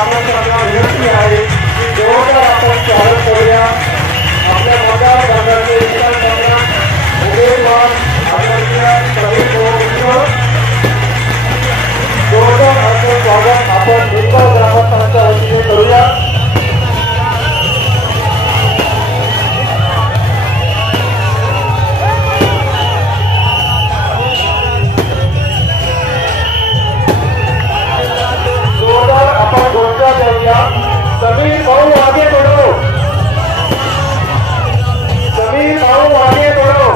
ग्रामस्थांना विनंती आहे की जोरदार आपण स्वागत करूया आपल्या मतदारसंघाचे विकास उमेदवार आदरणीय प्रवीण भाऊ जोरदार असं स्वागत आपण निमगाव ग्रामस्थांच्या वतीने करूया। समीर भाऊ आगे बढ़ो, समीर भाऊ आगे बढ़ो।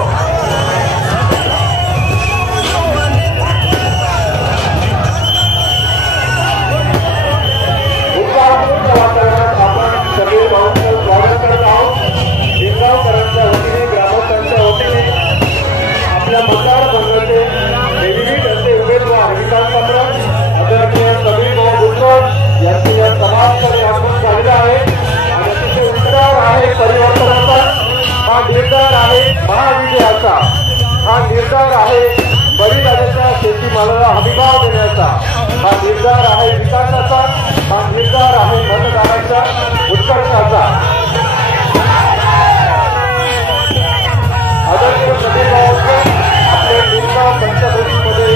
आपण समीर भाऊंचं स्वागत करत आहोत। निमगावकरांच्या वतीने ग्रामस्थांच्या वतीने आपल्या मतदारसंघाचे विविध असे उमेदवार विकास पत्र आदरणीय समीर भाऊ भुजबळ यांची या समाजकडे आपण पाहिलं आहे आणि अतिशय उत्साह आहे परिवर्तनाचा। हा निर्धार आहे महाविजयाचा, हा निर्धार आहे बळीराजाच्या शेतीमालाला हमीभाव देण्याचा, हा निर्धार आहे विकासाचा, हा निर्धार आहे मतदाराच्या उत्कर्षाचा। आदरणीय समीर भाऊंचं आपल्या निमगाव पंचक्रोशीमध्ये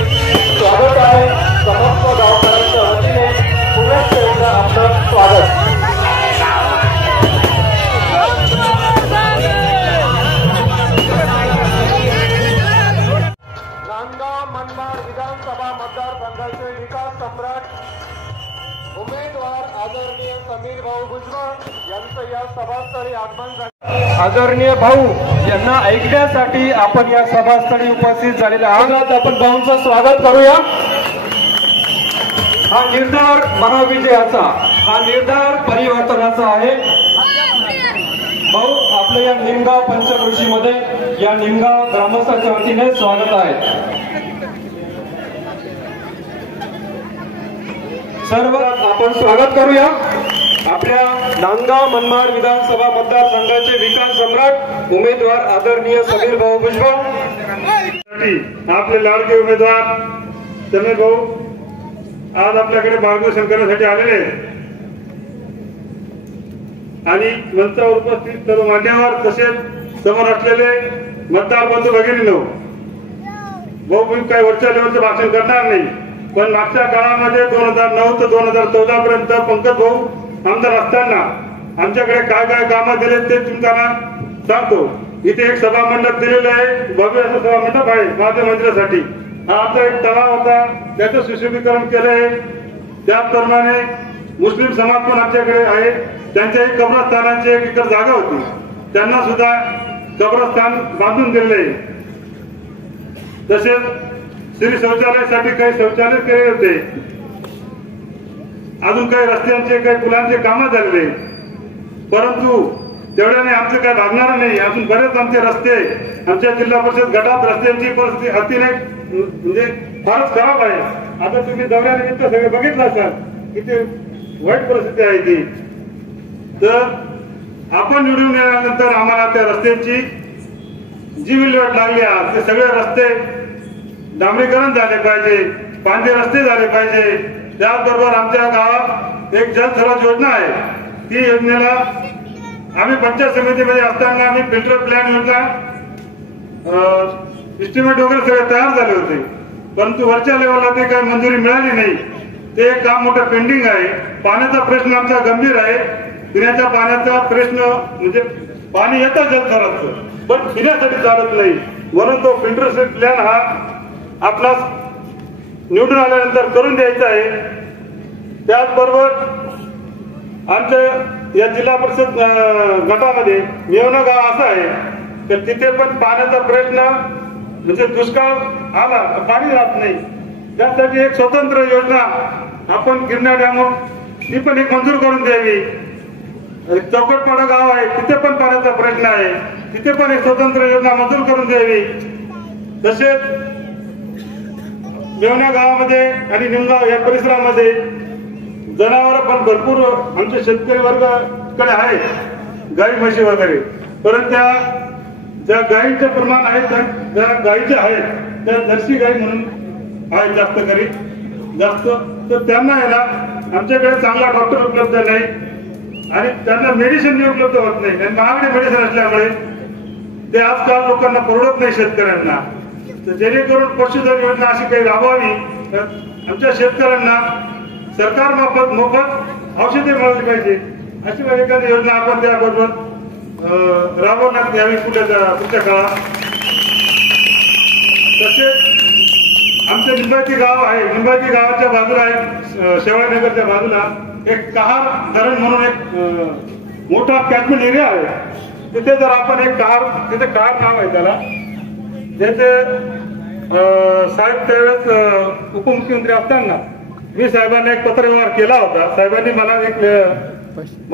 स्वागत आहे। समस्त गावकऱ्यांच्या वतीने पुण्यात एकदा आपलं स्वागत। नांदगाव मनमाड विधानसभा मतदारसंघाचे विकास सम्राट उमेदवार आदरणीय समीर भाऊ भुजबळ यांचं या सभास्थळी आगमन झाले। आदरणीय भाऊ यांना ऐकण्यासाठी आपण या सभास्थळी उपस्थित झालेले आहात। आपण भाऊंचं स्वागत करूया। हा निर्धार महाविजयाचा, हा निर्धार परिवर्तनाचा आहे। भाऊ आपल्या या निमगाव पंचक्रोशीमध्ये या निमगाव ग्रामस्थांच्या वतीने स्वागत आहे। सर्व आपण स्वागत करूया आपल्या नांदगाव मनमाड विधानसभा मतदारसंघाचे विकास सम्राट उमेदवार आदरणीय समीर भाऊ भुजबळ। आपले लाडके उमेदवार समीर भाऊ आज आपल्याकडे मार्गदर्शन करण्यासाठी आलेले आणि मंचावर उपस्थित सर्व मान्यवर तसेच समोर असलेले मतदार बंधू भगिनींनो, भाऊ मी काही वरच्या लेवलचं भाषण करणार नाही, पण मागच्या काळामध्ये 2009 ते 2014 पर्यंत पंकज भाऊ आमदार असताना आमच्याकडे काय काय कामं दिले ते तुम्हाला सांगतो। इथे एक सभा मंडप दिलेलं आहे, भव्य असं सभा मंडप आहे माझ्या मंदिरासाठी। हा आमचा एक तलाव होता, त्याचं सुशोभीकरण केलंय। त्याचप्रमाणे मुस्लिम समाज पण आमच्याकडे आहे, त्यांच्याही कब्रस्थानाची एक एकर जागा होती, त्यांना सुद्धा कब्रस्थान बांधून दिले। तसेच श्री शौचालयासाठी काही शौचालय केले होते, अजून काही रस्त्यांचे काही पुलांचे कामं झालेले, परंतु तेवढ्याने आमचं काय भागणार नाही। अजून बरेच आमचे रस्ते आमच्या जिल्हा परिषद गटात रस्त्यांची परिस्थिती अतिशय म्हणजे फारच खराब आहे। आता तुम्ही दौऱ्यानिमित्त सगळे बघितलं असाल किती वाईट परिस्थिती आहे ती। तर आपण निवडून गेल्यानंतर आम्हाला त्या रस्त्यांची जी विल्हेवाट लागली आहे ते सगळे रस्ते डांबरीकरण झाले पाहिजे, पांढरे रस्ते झाले पाहिजे। त्याचबरोबर आमच्या गावात एक जलस्रोत योजना आहे, ती योजनेला आम्ही पंचायत समितीमध्ये असताना आम्ही फिल्टर प्लॅन योजना एस्टिमेट वगैरे सगळे तयार झाले होते, परंतु वरच्या लेवलला ते काही मंजुरी मिळाली नाही। ते काम मोठं पेंडिंग आहे। पाण्याचा प्रश्न आमचा गंभीर आहे, पिण्याच्या पाण्याचा प्रश्न म्हणजे पाणी येतं जलस्रोताचं, पण पिण्यासाठी चालत नाही, म्हणून तो फिल्टर प्लॅन हा आपला निवडून आल्यानंतर करून द्यायचा आहे। त्याचबरोबर आमच्या या जिल्हा परिषद गटामध्ये मेवणा गाव असं आहे तर तिथे पण पाण्याचा प्रश्न म्हणजे दुष्काळ आला पाणी राहत नाही, त्यासाठी एक स्वतंत्र योजना आपण गिरणा डॅम ती पण एक मंजूर करून द्यावी। चौकटपाडा गाव आहे तिथे पण पाण्याचा प्रश्न आहे, तिथे पण एक स्वतंत्र योजना मंजूर करून द्यावी। तसेच मेवणा गावामध्ये आणि निमगाव या परिसरामध्ये जनावर पण भरपूर आमचे शेतकरी वर्गाकडे आहे, गाई म्हशी वगैरे, परंतु ज्या गायीचे प्रमाण आहे त्या गायीचे आहेत त्या जर्सी गाई म्हणून आहेत जास्त करी जास्त, तर त्यांना याला आमच्याकडे चांगला डॉक्टर उपलब्ध नाही आणि त्यांना मेडिसिन उपलब्ध होत नाही आणि महागडे मेडिसिन असल्यामुळे ते आजकाल लोकांना परवडत नाही शेतकऱ्यांना. तर जेणेकरून पशुधन योजना अशी काही राबवावी तर आमच्या शेतकऱ्यांना सरकार मोफत औषधे मिळाली पाहिजे अशी एखादी योजना आपण त्याबरोबर राबवण्यात यावी पुढच्या काळात. तसेच आमचं निंबाची गाव आहे, निंबाची गावाच्या बाजूला एक शेवाळनगरच्या बाजूला एक कहार धरण म्हणून एक मोठा कॅचमेंट एरिया आहे. तिथे जर आपण एक तिथे कहार नाव आहे त्याला, ज्याचे साहेब त्यावेळेस उपमुख्यमंत्री असताना मी साहेबांना एक पत्रव्यवहार केला होता. साहेबांनी मला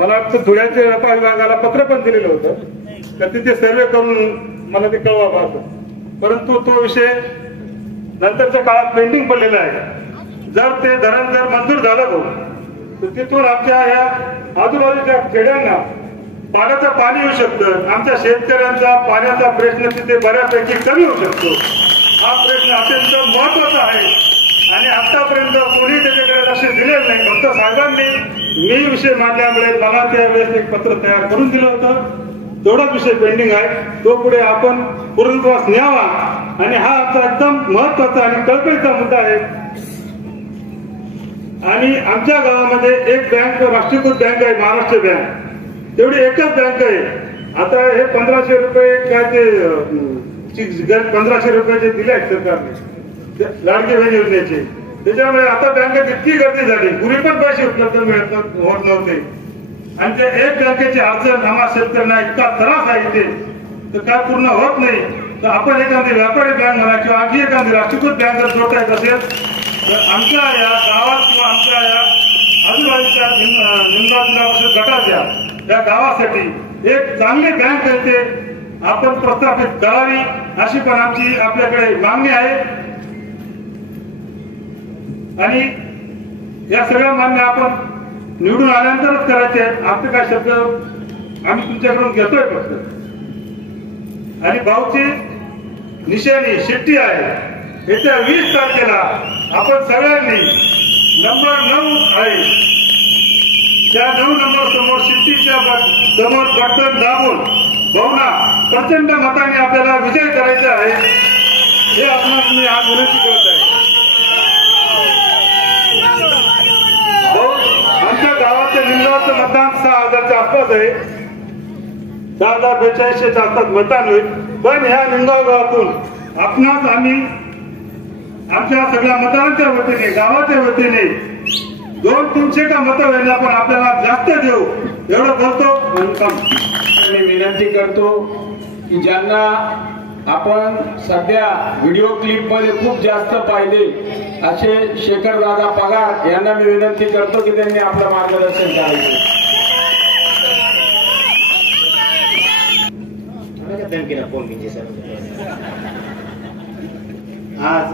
वाटतं धुळ्याच्या व्यापार विभागाला पत्र पण दिलेलं होतं तर तिथे सर्वे करून मला ते कळवावं होतं. परंतु तो विषय नंतरच्या काळात पेंडिंग पडलेला आहे. जर ते धरण जर मंजूर झालं हो तर तिथून आमच्या या आजूबाजूच्या खेड्यांना पाण्याचं पाणी येऊ शकतं. आमच्या शेतकऱ्यांचा पाण्याचा प्रश्न तिथे बऱ्यापैकी कमी होऊ शकतो. हा प्रश्न अत्यंत महत्वाचा आहे आणि आतापर्यंत कोणी त्याच्याकडे लक्ष दिलेलं नाही. फक्त साहेबांनी मी विषय मांडल्यामुळे मला त्यावेळेस एक पत्र तयार करून दिलं होतं. तेवढाच विषय पेंडिंग आहे, तो पुढे आपण पूर्णत्वास न्यावा आणि हा आमचा एकदम महत्वाचा आणि कळकळीचा मुद्दा आहे. आणि आमच्या गावामध्ये एक बँक राष्ट्रीयकृत बँक आहे, महाराष्ट्र बँक, तेवढी एकच बँक आहे. आता हे 1500 रुपये काय ते 1500 रुपये जे दिले आहेत सरकारने लाडकी बहीण योजनेचे, त्याच्यामुळे आता बँकेत इतकी गर्दी झाली. पूर्वी पण पैसे उपलब्ध होत नव्हते आणि ते एक बँकेची अडचण आम्हा शेतकऱ्यांना इतका त्रास आहे इथे तर काय पूर्ण होत नाही. तर आपण एखादी व्यापारी बँक म्हणा किंवा आणखी एखादी राष्ट्रीयकृत बँक जर जोडता येत असेल तर आमच्या या गावात किंवा आमच्या या आजूबाजूच्या निंबाजूला गटाच्या या गावासाठी एक चांगली बँक आहे ते आपण प्रस्थापित करावी अशी पण आमची आपल्याकडे मागणी आहे. आणि या सगळ्या मागण्या आपण निवडून आल्यानंतरच करायचे आहेत. आपले काय शब्द आम्ही तुमच्याकडून घेतोय फक्त. आणि भाऊची निशाणी शिट्टी आहे. येत्या 20 तारखेला आपण सगळ्यांनी नंबर 9 आहे त्या 9 नंबर समोर शिट्टीच्या समोर बटन दाबून भाऊना प्रचंड मताने आपल्याला विजय करायचा आहे हे आपणास मी आज विनंती करत आहे. आमच्या गावाचं निंबाचं मतदान 6000च्या आसपास आहे. 6042च्या आसपास मतदान होईल. पण ह्या निंगाव गावातून आपणास आम्ही आमच्या सगळ्या मतदारांच्या वतीने गावाच्या वतीने 200-300 का मतं होईल पण आपल्याला जास्त देऊ एवढं बोलतो. मी विनंती करतो की ज्यांना आपण सध्या व्हिडिओ क्लिप मध्ये खूप जास्त पाहिले असे शेखर दादा पगार यांना मी विनंती करतो की त्यांनी आपलं मार्गदर्शन करायचं. आज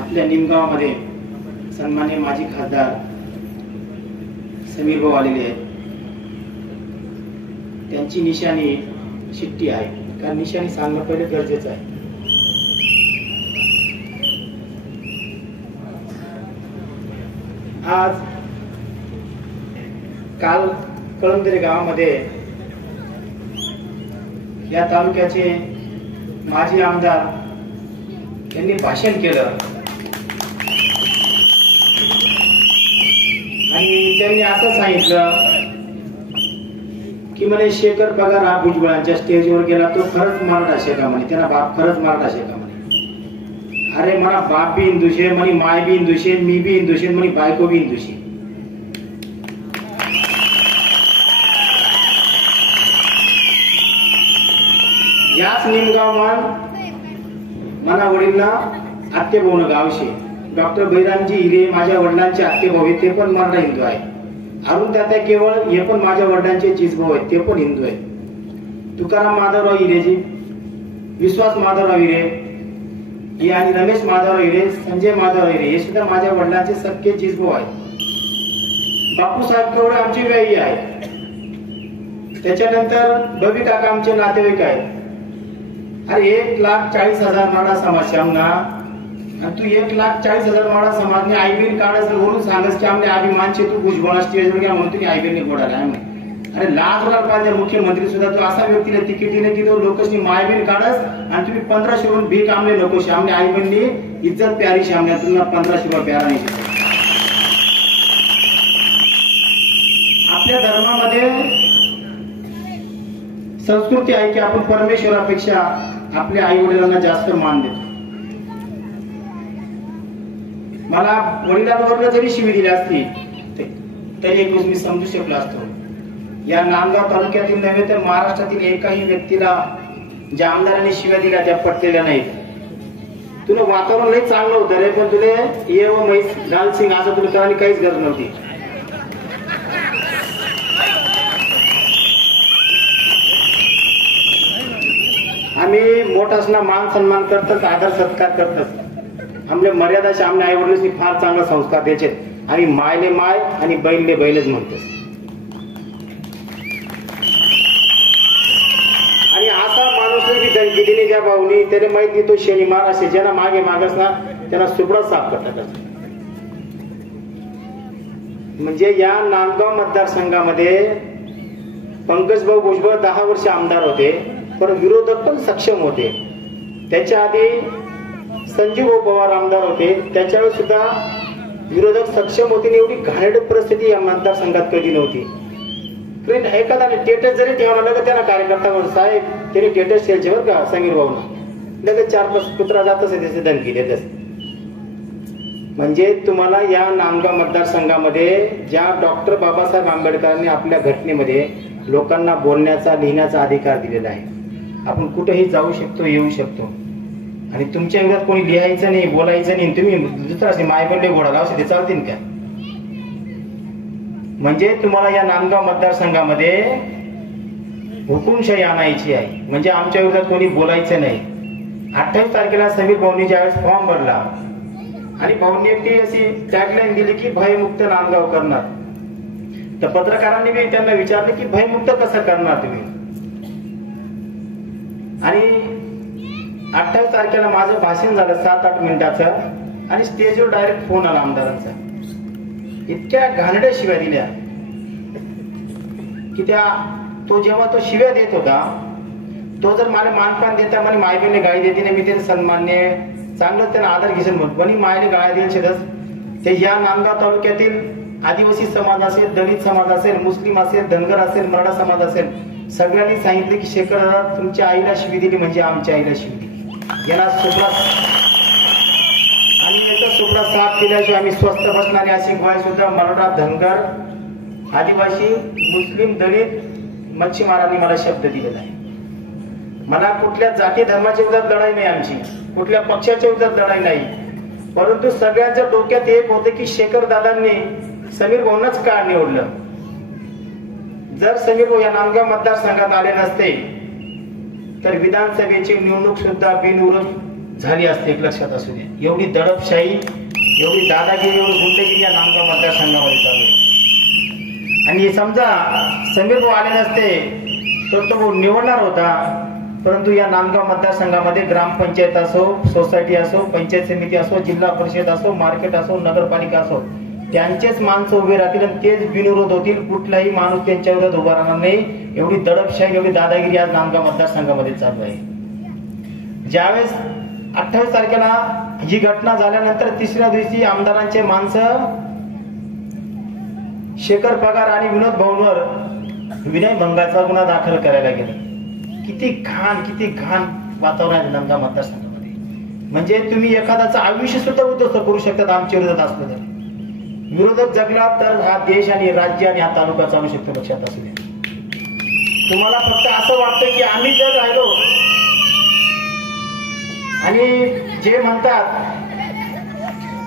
आपल्या निमगावमध्ये सन्माननीय माजी खासदार समीर भाऊ आलेले आहेत. त्यांची निशाणी शिट्टी आहे कारण निशाणी सांगणं पहिले गरजेचं आहे. आज काल कळमदरे गावामध्ये या तालुक्याचे माजी आमदार यांनी भाषण केलं आणि त्यांनी असं सांगितलं की म्हणे शेखर पगार हा भुजबळांच्या स्टेजवर गेला तो खरंच मराठा शेका म्हणे, त्यांना बाप खरंच मराठा शेका म्हणे. अरे म्हणा बाप बी हिंदूशे म्हणे, माय बी हिंदूशे, मी बी हिंदूशे म्हणे, बायको बी हिंदूशे. याच निमगाव मना वडीलना आत्ते भाऊ गावशे डॉक्टर बैरामजी हिरे माझ्या वडिलांचे आत्ते भाऊ आहेत, ते पण मराठा हिंदू आहे. अरुण तात्या केवळ हे पण माझ्या वडिलांचे चिजभाऊ आहेत, ते पण हिंदू आहेत. तुकाराम माधवराव हिरेजी, विश्वास माधवराव हिरे आणि रमेश माधवराव हिरे, संजय माधवराव हिरे हे सुद्धा माझ्या वडिलांचे सख्खे चिजभाऊ आहेत. बापूसाहेब कवडे आमची व्यायी आहे. त्याच्यानंतर बबी काका आमचे नातेवाईक आहेत. अरे 1,40,000 मराठा समाज आमना आणि तू 1,40,000 माळा समाजने आईबीन काढस वरून सांगस की आमने अभिमान छे तू भुजबळ स्टेजवर घ्या म्हणून तुम्ही आईबीने बोलायला आहे. अरे लाज वाटायला पाहिजे मुख्यमंत्री सुद्धा तू असा व्यक्तीला तिकीट दिले की तो लोकसनी मायबीन काढस आणि तुम्ही 1500 वरून भीक आमने नको आमने आईबीननी इज्जत प्यारी शामने तुला 1500 रुपये प्यारा नाही. आपल्या धर्मामध्ये संस्कृती आहे की आपण परमेश्वरापेक्षा आपल्या आई वडिलांना जास्त मान देतो. मला वडिलांवर जरी शिवी दिली असती तरी एक दिवस मी समजू शकलो असतो. या नांदगाव तालुक्यातील नव्हे तर महाराष्ट्रातील एकाही व्यक्तीला ज्या आमदारांनी शिव्या दिल्या त्या पटलेल्या नाहीत. तुला वातावरण लई चांगलं होतं रे, पण तुला ये व म्हैस लाल सिंग असं तुला करायला काहीच गरज नव्हती. आम्ही मोठासना मान सन्मान करतच, आदर सत्कार करतच. आमच्या मर्यादाचे आमच्या आई वडिलांनी फार चांगला संस्कार द्यायचे. आम्ही मायले माय आणि बैलले बैलच म्हणतो. आणि असा माणूस बी धमकी दिली त्या भाऊनी त्याने माहिती तो शनी मार असे ज्यांना मागे मागस ना त्यांना सुपडा साफ करतात. म्हणजे या नांदगाव मतदारसंघामध्ये पंकजभाऊ भुजबळ 10 वर्ष आमदार होते, पण विरोधक पण सक्षम होते. त्याच्या आधी संजीव पवार आमदार होते, त्याच्यावेळेस सुद्धा विरोधक सक्षम होते. एवढी घाणेरडी परिस्थिती या मतदारसंघात कधी नव्हती. एखादा स्टेटस जरी ठेवला लगेच त्यांना कार्यकर्ता साहेब त्याने स्टेटस ठेवायचे बरं का समीर भाऊना लगेच 4-5 कुत्रा जात असे त्याचे धमकी देत असते. म्हणजे तुम्हाला या नांदगाव मतदारसंघामध्ये ज्या डॉक्टर बाबासाहेब आंबेडकरांनी आपल्या घटनेमध्ये लोकांना बोलण्याचा लिहिण्याचा अधिकार दिलेला आहे. आपण कुठेही जाऊ शकतो, येऊ शकतो आणि तुमच्या विरोधात कोणी लिहायचं नाही, बोलायचं नाही. तुम्ही दुसरा मायबंडे घोडा लावશે ते चालतील का? म्हणजे तुम्हाला या नांदगाव मतदारसंघामध्ये हुकुमशाही आणायची आहे. म्हणजे आमच्या विरोधात कोणी बोलायचं नाही. 28 तारखेला समीर भाऊनी ज्यावेळेस फॉर्म भरला आणि भाऊंनी एकटी अशी टॅगलाईन दिली की भयमुक्त नांदगाव करणार, तर पत्रकारांनी बी त्यांना विचारले की भयमुक्त कसं करणार तुम्ही. आणि 28 तारखेला माझं भाषण झालं 7-8 मिनिटाचं आणि स्टेजवर डायरेक्ट फोन आला आमदारांचा. इतक्या घाणेरड्या शिव्या दिल्या की तो जेव्हा तो शिव्या देत होता तो जर मला मानपान देता मला मायबीने गाळी देते नाही, मी ते सन्मान्य चांगलं त्यांना आदर घेशील म्हणून पण मायने गाळ्या देईल शेतच. ते या नांदगाव तालुक्यातील आदिवासी समाज असेल, दलित समाज असेल, मुस्लिम असेल, धनगर असेल, मराठा समाज असेल, सगळ्यांनी सांगितले की शेखर दादा तुमच्या आईला शिवी दिली म्हणजे आमच्या आईला शिवी दिली. याला सुपडा आणि याचा सुपडा साफ केल्याशिवाय आम्ही स्वस्थ बसणारे अशी ग्वाही सुद्धा मराठा, धनगर, आदिवासी, मुस्लिम, दलित, मच्छीमारांनी मला शब्द दिलेला आहे. मला कुठल्या जाती धर्माच्या विरोधात लढाई नाही, आमची कुठल्या पक्षाच्या विरोधात लढाई नाही, परंतु सगळ्यांच्या डोक्यात एक होतं की शेखर दादांनी समीर भाऊंनाच का निवडलं. जर समीर भाऊ या नांदगाव मतदारसंघात आले नसते तर विधानसभेची निवडणूक सुद्धा बिनविरोध झाली असते. एक लक्षात असू द्या. एवढी दडपशाही, एवढी दादागिरी, एवढी गुंडगिरी या नांदगाव मतदारसंघामध्ये चालू आहे. आणि समजा समीर भाऊ आले नसते तर तो निवडणार होता, परंतु या नांदगाव मतदारसंघामध्ये ग्रामपंचायत असो, सोसायटी असो, पंचायत समिती असो, जिल्हा परिषद असो, मार्केट असो, नगरपालिका असो, त्यांचेच माणसं उभे राहतील आणि तेच बिनविरोध होतील. कुठलाही माणूस त्यांच्या विरोधात उभा राहणार नाही. एवढी दडपशाही, एवढी दादागिरी आज नांदगाव मतदारसंघामध्ये चालू आहे. ज्यावेळेस 28 तारखेला ही घटना झाल्यानंतर तिसऱ्या दिवशी आमदारांचे माणसं शेखर पगार आणि विनोद भाऊंवर विनयभंगाचा गुन्हा दाखल करायला गेले. किती घाण वातावरण आहे नांदगाव मतदारसंघामध्ये. म्हणजे तुम्ही एखाद्याचं आयुष्य सुद्धा उद्ध्वस्त करू शकतात आमच्या विरोधात असलं तर. विरोधक जगला तर हा देश आणि राज्य आणि हा तालुका चालू शकतो. लक्षात असू द्या. तुम्हाला फक्त असं वाटतं की आम्ही जर राहिलो आणि जे म्हणतात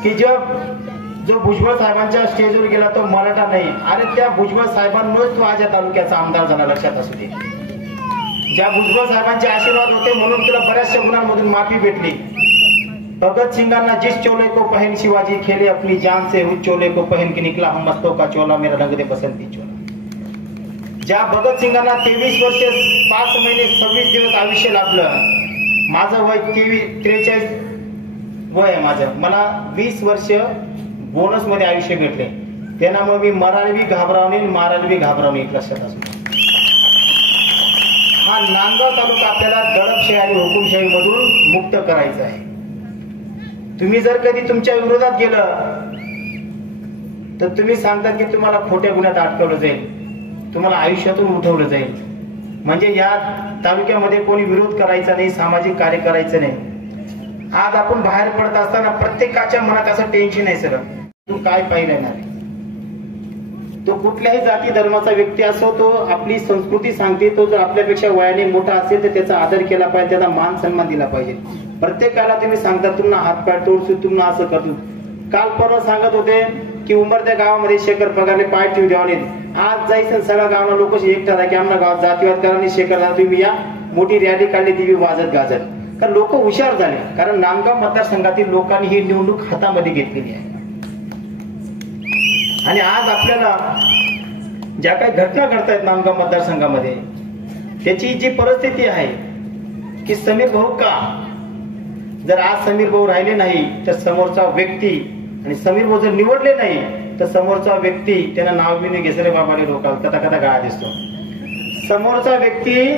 की जो भुजबळ साहेबांच्या स्टेजवर गेला तो मराठा नाही, अरे त्या भुजबळ साहेबांमुळेच तो आज या तालुक्याचा आमदार झाला. लक्षात असू दे. ज्या भुजबळ साहेबांचे आशीर्वाद होते म्हणून तुला बऱ्याचशा गुन्ह्यांमधून माफी भेटली. भगत सिंगांना जिस चोले को पहन शिवाजी खेले अपनी जान से उस चोले को पहन के निकला हम मस्तों का चोला मेरा रंग दे बसंती चोला. ज्या भगत सिंगांना 23 वर्ष 5 महिने 26 दिवस आयुष्य लाभलं, माझं वय 43 वय आहे माझं, मला 20 वर्ष बोनस मध्ये आयुष्य भेटले, त्यामुळे मी मरायला बी घाबरावणे मारायला बी घाबरावणे एक लक्षात असतो. हा नांदगाव तालुका आपल्याला दडपशाही आणि हुकुमशाही मधून मुक्त करायचा आहे. तुम्ही जर कधी तुमच्या विरोधात गेलं तर तुम्ही सांगता की तुम्हाला खोट्या गुन्ह्यात अटकवलं जाईल, तुम्हाला आयुष्यातून उठवलं जाईल. म्हणजे या तालुक्यामध्ये कोणी विरोध करायचा नाही, सामाजिक कार्य करायचं नाही. आज आपण बाहेर पडत असताना प्रत्येकाच्या मनात असं टेन्शन आहे सर, तू काय पाहिलं नाही. तो कुठल्याही जाती धर्माचा व्यक्ती असो, तो आपली संस्कृती सांगते, तो जर आपल्यापेक्षा वयाने मोठा असेल तर त्याचा आदर केला पाहिजे, त्याचा मान सन्मान दिला पाहिजे. प्रत्येकाला तुम्ही सांगता तुम्हाला हातपाय तोडसू, तुम्हाला असं करतो. काल परवा सांगत होते की उमरत्या गावामध्ये शेखर पगारले पाय ठेवू द्यावा नाही. आज जायचं सगळ्या गावाला लोक एकटा की आमच्या गावात जातीवाद करा आणि शेखर दादा तुम्ही या, मोठी रॅली काढली दिवी वाजत गाजत. कारण लोक हुशार झाले, कारण नांदगाव मतदारसंघातील लोकांनी ही निवडणूक हातामध्ये घेतलेली आहे. आणि आज आपल्याला ज्या काही घटना घडतायत नांदगाव मतदारसंघामध्ये, त्याची जी परिस्थिती आहे की समीर भाऊ का, जर आज समीर भाऊ राहिले नाही तर समोरचा व्यक्ती, आणि समीर भाऊ जर निवडले नाही तर समोरचा व्यक्ती, त्यांना नाव बी नाही घेसरे बाबाले लोकांना कथा कथा गाळा दिसतो. समोरचा व्यक्ती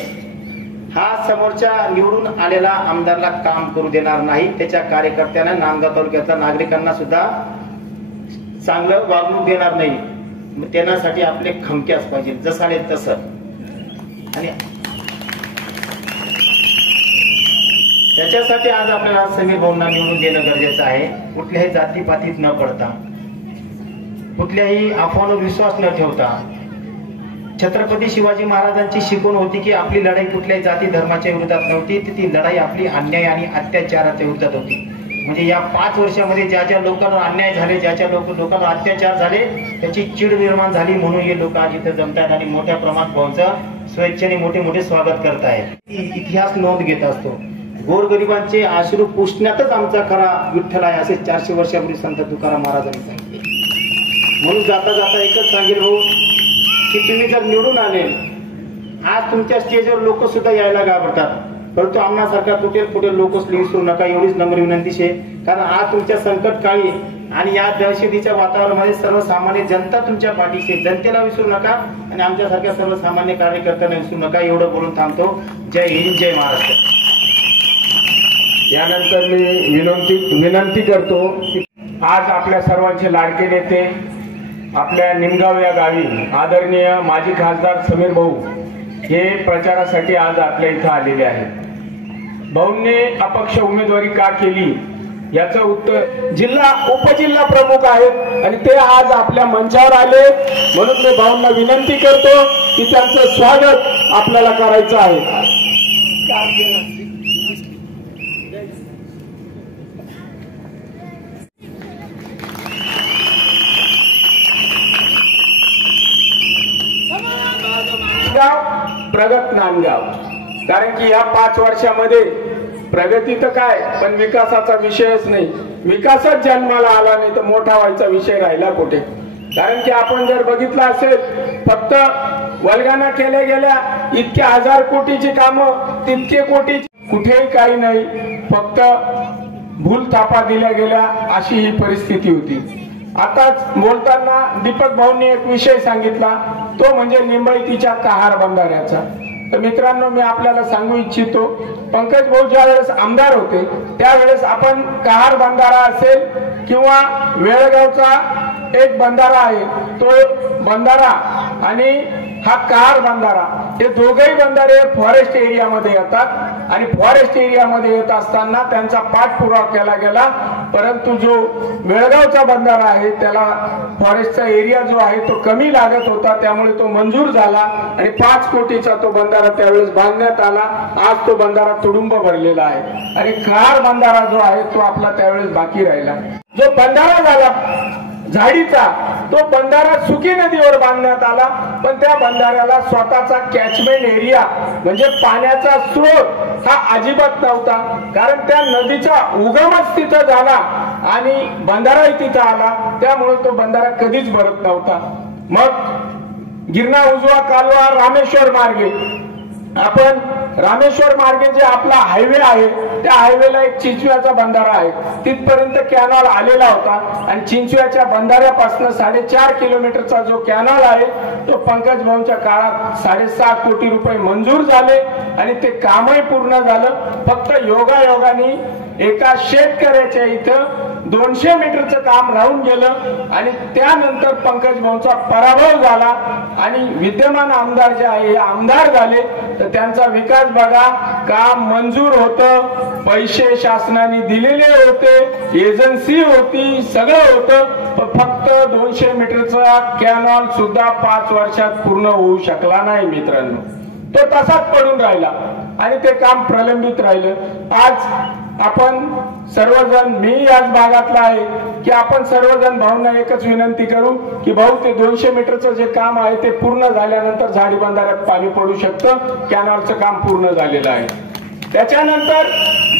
हा समोरच्या निवडून आलेला आमदारला काम करू देणार नाही. त्याच्या कार्यकर्त्यांना, नांदगाव तालुक्यातल्या नागरिकांना सुद्धा चांगलं वागणूक देणार नाही. त्यांच्यासाठी आपले खमक्यास पाहिजे, जसाले तसं. आणि त्याच्यासाठी आज आपल्याला समीर भाऊंना निवडून देणं गरजेचं आहे. कुठल्याही जातीपातीत न पडता, कुठल्याही अफवांवर विश्वास न ठेवता. छत्रपती शिवाजी महाराजांची शिकवण होती की आपली लढाई कुठल्याही जाती धर्माच्या विरोधात नव्हती, ती लढाई आपली अन्याय आणि अत्याचाराच्या विरोधात होती. म्हणजे या 5 वर्षामध्ये ज्या ज्या लोकांवर अन्याय झाले, ज्या ज्या लोकांवर अत्याचार झाले, त्याची चीड निर्माण झाली. म्हणून हे लोक आज इथे जमतात आणि मोठ्या प्रमाणात भाऊंचं स्वेच्छेने मोठे मोठे स्वागत करतायत. इतिहास नोंद घेत असतो. गोरगरिबांचे अश्रू पुसण्यातच आमचा खरा विठ्ठल आहे, असे 400 वर्षापूर्वी संत तुकाराम महाराजांनी सांगितले. म्हणून जाता जाता एकच सांगेल भाऊ की तुम्ही जर निवडून आले, आज तुमच्या स्टेजवर लोक सुद्धा यायला घाबरतात, परंतु आमच्यासारखा कुठे लोक विसरू नका, एवढीच नम्र विनंती आहे. कारण आज तुमच्या संकट काळी आणि या दहशतीच्या वातावरणामध्ये सर्वसामान्य जनता तुमच्या पाठीशी, जनतेला विसरू नका आणि आमच्यासारख्या सर्वसामान्य कार्यकर्त्यांना विसरू नका. एवढं बोलून थांबतो. जय हिंद, जय महाराष्ट्र. यानंतर मी विनंती करतो की आज आपल्या सर्वांचे लाडके नेते, आपल्या निमगाव या गावी आदरणीय माजी खासदार समीर भाऊ हे प्रचारासाठी आज आपल्या इथं आलेले आहेत. भाऊंनी अपक्ष उमेदवारी का केली याचं उत्तर जिल्हा उपजिल्हा प्रमुख आहेत आणि ते आज आपल्या मंचावर आले. म्हणून मी भाऊंना विनंती करतो की त्यांचं स्वागत आपल्याला करायचं आहे. प्रगत नांदगाव, कारण की या 5 वर्षामध्ये प्रगती तर काय, पण विकासाचा विषयच नाही. विकासच जन्माला आला नाही तर मोठा व्हायचा विषय राहिला कुठे. कारण की आपण जर बघितलं असेल, फक्त वल्गना केल्या गेल्या इतक्या 1000 कोटीची कामं, तितके कोटी कुठेही काही नाही, फक्त भूल थापा दिल्या गेल्या, अशी ही परिस्थिती होती. आताच बोलताना दीपक भाऊंनी एक विषय सांगितला, तो म्हणजे लिंबायतीच्या कहार बंधाऱ्याचा. तर मित्रांनो, मी आपल्याला सांगू इच्छितो, पंकज भाऊ ज्या वेळेस आमदार होते त्यावेळेस आपण कहार बंधारा असेल किंवा वेळगावचा एक बंधारा आहे, तो बंधारा आणि हा कहार बंधारा, हे दोघेही बंधारे फॉरेस्ट एरियामध्ये येतात आणि फॉरेस्ट एरियामध्ये येत असताना त्यांचा पाठपुरावा केला गेला. परंतु जो वेळगावचा बंधारा आहे त्याला फॉरेस्टचा एरिया जो आहे तो कमी लागत होता, त्यामुळे तो मंजूर झाला आणि 5 कोटीचा तो बंधारा त्यावेळेस बांधण्यात आला. आज तो बंधारा तुडुंब भरलेला आहे आणि कहार बंधारा जो आहे तो आपला त्यावेळेस बाकी राहिला. जो बंधारा झाला झाडीचा, तो बंधारा सुकी नदीवर बांधण्यात आला, पण त्या बंधाऱ्याला स्वतःचा कॅचमेंट एरिया म्हणजे पाण्याचा स्रोत हा अजिबात नव्हता. कारण त्या नदीचा उगमच तिथं झाला आणि बंधाराही तिथं आला, त्यामुळे तो बंधारा कधीच भरत नव्हता. मग गिरणा उजवा कालवा रामेश्वर मार्गे आपण रामेश्वर मार्गे जे आपला हायवे आहे त्या हायवेला एक चिंचव्याचा बंधारा आहे, तिथपर्यंत कॅनॉल आलेला होता आणि चिंचव्याच्या बंधाऱ्यापासून 4.5 किलोमीटरचा जो कॅनॉल आहे तो पंकज भाऊंच्या काळात 7.5 कोटी रुपये मंजूर झाले आणि ते कामही पूर्ण झालं। फक्त योगायोगाने एका शेतकऱ्याच्या इथं 200 मीटरचं काम राहून गेलं आणि त्यानंतर पंकज भाऊंचा पराभव झाला आणि विद्यमान आमदार जे आहे आमदार झाले तर त्यांचा विकास बघा, काम मंजूर होतं, पैसे शासनाने दिलेले होते, एजन्सी होती, सगळं होतं, फक्त 200 मीटरचा कॅनॉल सुद्धा 5 वर्षात पूर्ण होऊ शकला नाही मित्रांनो। तो तसाच पडून राहिला आणि ते काम प्रलंबित राहिलं। आज आपण सर्वजण, मी याच भागातला आहे की आपण सर्वजण भाऊंना एकच विनंती करू की भाऊ ते 200 मीटरचं जे काम आहे ते पूर्ण झाल्यानंतर झाडी बंधाऱ्यात पाणी पडू शकतं, कॅनॉलचं काम पूर्ण झालेलं आहे। त्याच्यानंतर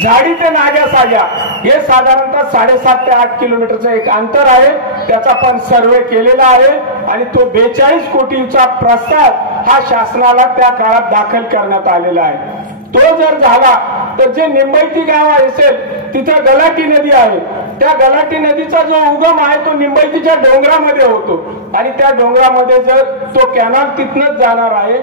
झाडी ते नाग्या साग्या हे साधारणतः 7.5 ते 8 किलोमीटरचं एक अंतर आहे, त्याचा पण सर्वे केलेला आहे आणि तो 42 कोटीचा प्रस्ताव हा शासनाला त्या काळात दाखल करण्यात आलेला आहे। तो जर झाला तर जे निंबईती गाव असेल तिथं गलाटी नदी आहे, त्या गलाटी नदीचा जो उगम आहे तो निंबईतीच्या डोंगरामध्ये होतो आणि त्या डोंगरामध्ये जर तो कॅनॉल तिथनच जाणार आहे,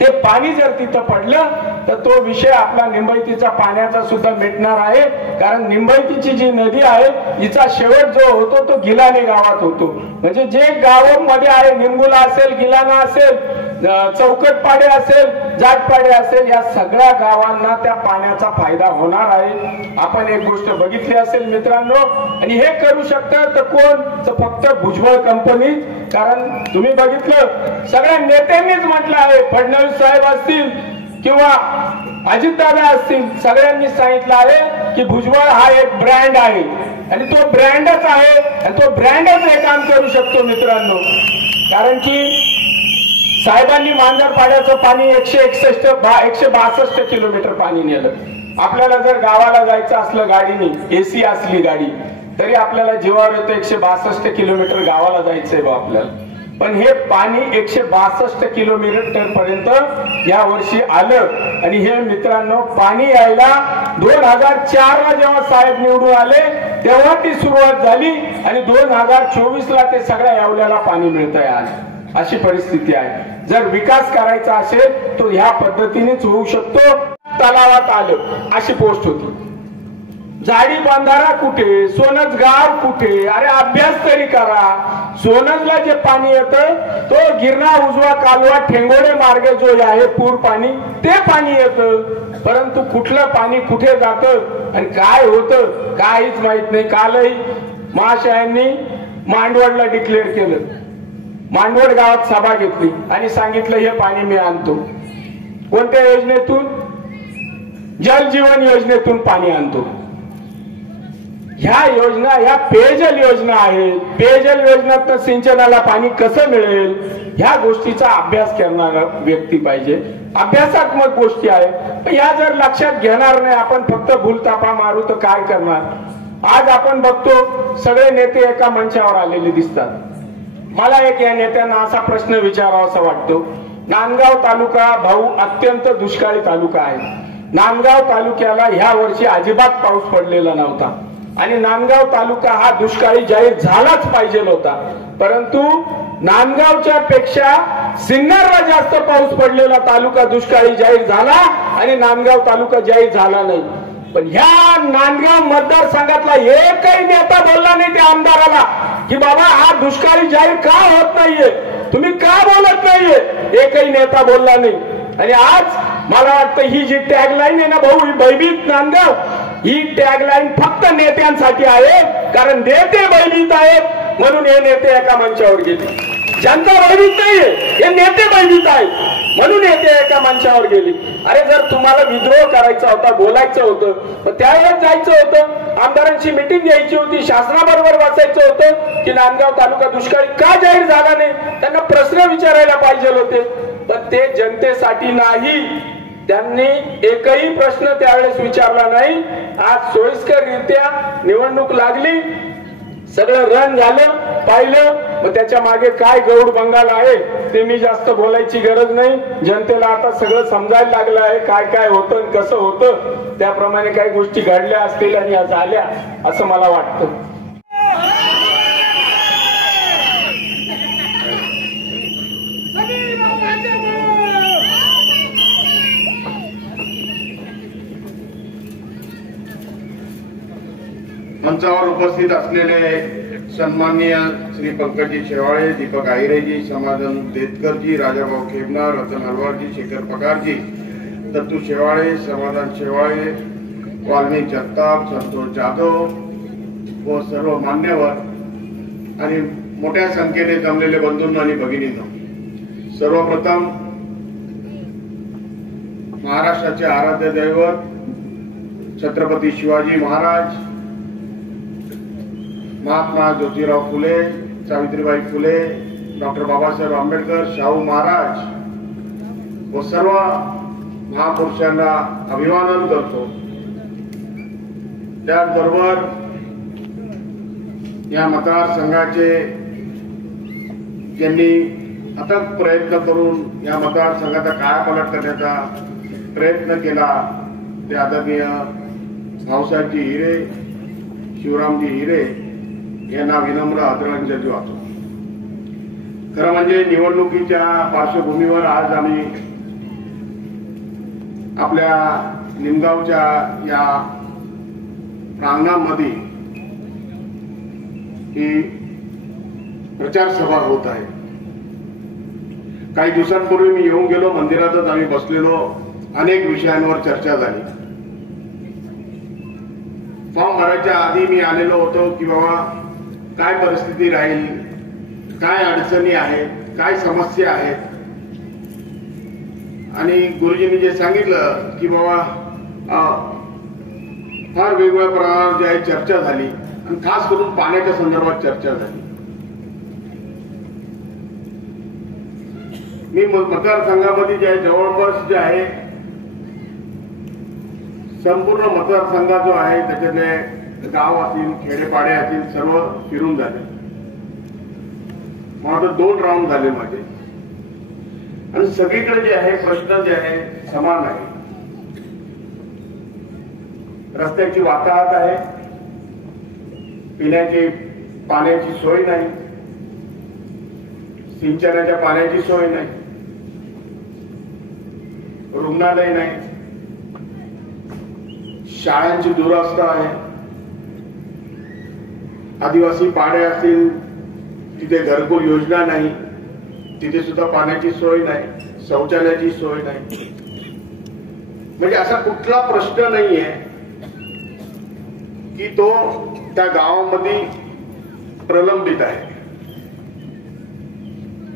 ते पाणी जर तिथं पडलं तर तो विषय आपला निंबईतीचा पाण्याचा सुद्धा मिटणार आहे। कारण निंबईतीची जी नदी आहे हिचा शेवट जो होतो तो गिलाने गावात होतो, म्हणजे जे गावांमध्ये आहे, निंबुला असेल, गिलाना असेल, चौकटपाडे असेल, जाटपाडे असेल, या सगळ्या गावांना त्या पाण्याचा फायदा होणार आहे। आपण एक गोष्ट बघितली असेल मित्रांनो, आणि हे करू शकतं तर कोण, तर फक्त भुजबळ कंपनी। कारण तुम्ही बघितलं सगळ्या नेत्यांनीच म्हटलं आहे, फडणवीस साहेब असतील किंवा अजितदादा असतील, सगळ्यांनी सांगितलं आहे की भुजबळ हा एक ब्रँड आहे आणि तो ब्रँडच आहे आणि तो ब्रँडच हे काम करू शकतो मित्रांनो। कारण की साहेबांनी मांजरपाड्याचं पाणी 162 किलोमीटर पाणी नेलं। आपल्याला जर गावाला जायचं असलं गाडीने, एसी असली गाडी, तरी आपल्याला जीवावर येतं 162 किलोमीटर गावाला जायचंय बा आपल्याला, पण हे पाणी 162 किलोमीटर पर्यंत या वर्षी आलं। आणि हे मित्रांनो पाणी यायला 2004 ला जेव्हा साहेब निवडून आले तेव्हा ती सुरुवात झाली आणि 2024 ला ते सगळ्या येवल्याला पाणी मिळतंय आज, अशी परिस्थिती आहे। जर विकास करायचा असेल तो ह्या पद्धतीनेच होऊ शकतो। तलावात आलं अशी पोस्ट होती, झाडी बंधारा कुठे, सोनज गाव कुठे, अरे अभ्यास तरी करा। सोनजला जे पाणी येतं तो गिरणा उजवा कालवा ठेंगोडे मार्गे जो आहे पूर पाणी ते पाणी येतं, परंतु कुठलं पाणी कुठे जातं आणि काय होतं काहीच माहित नाही। कालही महाशयांनी मांडवडला डिक्लेअर केलं, मांडवड गावात सभा घेतली आणि सांगितलं हे पाणी मी आणतो। कोणत्या योजनेतून? जल जीवन योजनेतून पाणी आणतो। ह्या योजना ह्या पेयजल योजना आहेत, पेयजल योजनेतून सिंचनाला पाणी कसं मिळेल ह्या गोष्टीचा अभ्यास करणारा व्यक्ती पाहिजे, अभ्यासात्मक गोष्टी आहे। या जर लक्षात घेणार नाही आपण, फक्त भूलतापा मारू तर काय करणार। आज आपण बघतो सगळे नेते एका मंचावर आलेले दिसतात। मला एक या नेत्यांना असा प्रश्न विचारावासा वाटतो, नांदगाव तालुका भाऊ अत्यंत दुष्काळी तालुका आहे। नांदगाव तालुक्याला ह्या वर्षी अजिबात पाऊस पडलेला नव्हता आणि नांदगाव तालुका हा दुष्काळी जाहीर झालाच पाहिजे होता, परंतु नांदगावच्या पेक्षा सिन्नरला जास्त पाऊस पडलेला तालुका दुष्काळी जाहीर झाला आणि नांदगाव तालुका जाहीर झाला नाही। पण ह्या नांदगाव मतदारसंघातला एकही नेता बोलला नाही त्या आमदाराला की बाबा हा दुष्काळी जाहीर का होत नाहीये, तुम्ही का बोलत नाहीये, एकही नेता बोलला नाही। आणि आज मला वाटतं ही जी टॅगलाईन आहे ना भाऊ, ही भयभीत नांदगाव, ही टॅगलाईन फक्त नेत्यांसाठी आहे, कारण नेते भयभीत आहेत म्हणून हे नेते एका मंचावर गेले। जनता भयभीत नाहीये, हे नेते भयभीत आहेत म्हणून नेते एका मंचावर गेले। अरे जर तुम्हाला विद्रोह करायचा होता, बोलायचं होतं, तर त्यावेळेस जायचं होतं, आमदारांची मिटिंग घ्यायची होती, शासनाबरोबर बसायचं होतं की नांदगाव तालुका दुष्काळी का जाहीर झाला नाही, त्यांना प्रश्न विचारायला पाहिजे होते, पण ते जनतेसाठी नाही, त्यांनी एकही प्रश्न त्यावेळेस विचारला नाही। आज सोयीस्कररित्या निवडणूक लागली, सगळं रन झालं, पाहिलं, मग त्याच्या मागे काय गौड बंगाल आहे ते मी जास्त बोलायची गरज नाही. जनतेला आता सगळं समजायला लागलं आहे काय काय होतं कसं होतं. त्याप्रमाणे काही गोष्टी घडल्या असतील आणि झाल्या असं मला वाटतं. मंचावर उपस्थित असलेले सन्माननीय श्री पंकजी शेवाळे, दीपक आहिरेजी, समाधान देतकरजी, राजाभाऊ खेमनार, रतन हलवारजी, शेखर पकारजी, दत्तू शेवाळे, समाधान शेवाळे, वाल्मिक जगताप, संतोष जाधव व सर्व मान्यवर आणि मोठ्या संख्येने जमलेले बंधूंनो आणि भगिनींनो, सर्वप्रथम महाराष्ट्राचे आराध्य दैवत छत्रपती शिवाजी महाराज, महात्मा ज्योतिराव फुले, सावित्रीबाई फुले, डॉक्टर बाबासाहेब आंबेडकर, शाहू महाराज व सर्व महापुरुषांना अभिवादन करतो. त्याचबरोबर या मतदारसंघाचे ज्यांनी अथक प्रयत्न करून या मतदारसंघाचा कायापालट करण्याचा प्रयत्न केला ते आदरणीय भाऊसाहेबजी हिरे, शिवरामजी हिरे यांना विनम्र आदरांजली वाहतो. खरं म्हणजे निवडणुकीच्या पार्श्वभूमीवर आज आम्ही आपल्या निमगावच्या या प्रांगणामध्ये ही प्रचार सभा होत आहे. काही दिवसांपूर्वी मी येऊन गेलो, मंदिरातच आम्ही बसलेलो, अनेक विषयांवर चर्चा झाली. फॉर्म भरायच्या आधी मी आलेलो होतो की बाबा काय परिस्थिती राहील, काय अडचणी आहेत, काय समस्या आहेत. आणि गुरुजींनी जे सांगितलं की बाबा फार वेगवेगळ्या प्रकारावर जी आहे चर्चा झाली आणि खास करून पाण्याच्या संदर्भात चर्चा झाली. मी मतदारसंघामध्ये जे आहे जवळपास जे आहे संपूर्ण मतदारसंघ जो आहे त्याच्यातले गाव असतील, खेडेपाडे असतील, सर्व फिरून झाले. मला 2 राऊंड झाले माझे आणि सगळीकडे जे आहे प्रश्न जे आहे समान आहे. रस्त्याची वाताहत आहे, पिण्याची पाण्याची सोय नाही, सिंचनाच्या पाण्याची सोय नाही, रुग्णालय नाही, शाळांची दुरवस्था आहे, आदिवासी पाडे असतील तिथे घरकुल योजना नाही, तिथे सुद्धा पाण्याची सोय नाही, शौचालयाची सोय नाही. म्हणजे असा कुठला प्रश्न नाहीये की तो त्या गावामध्ये प्रलंबित आहे.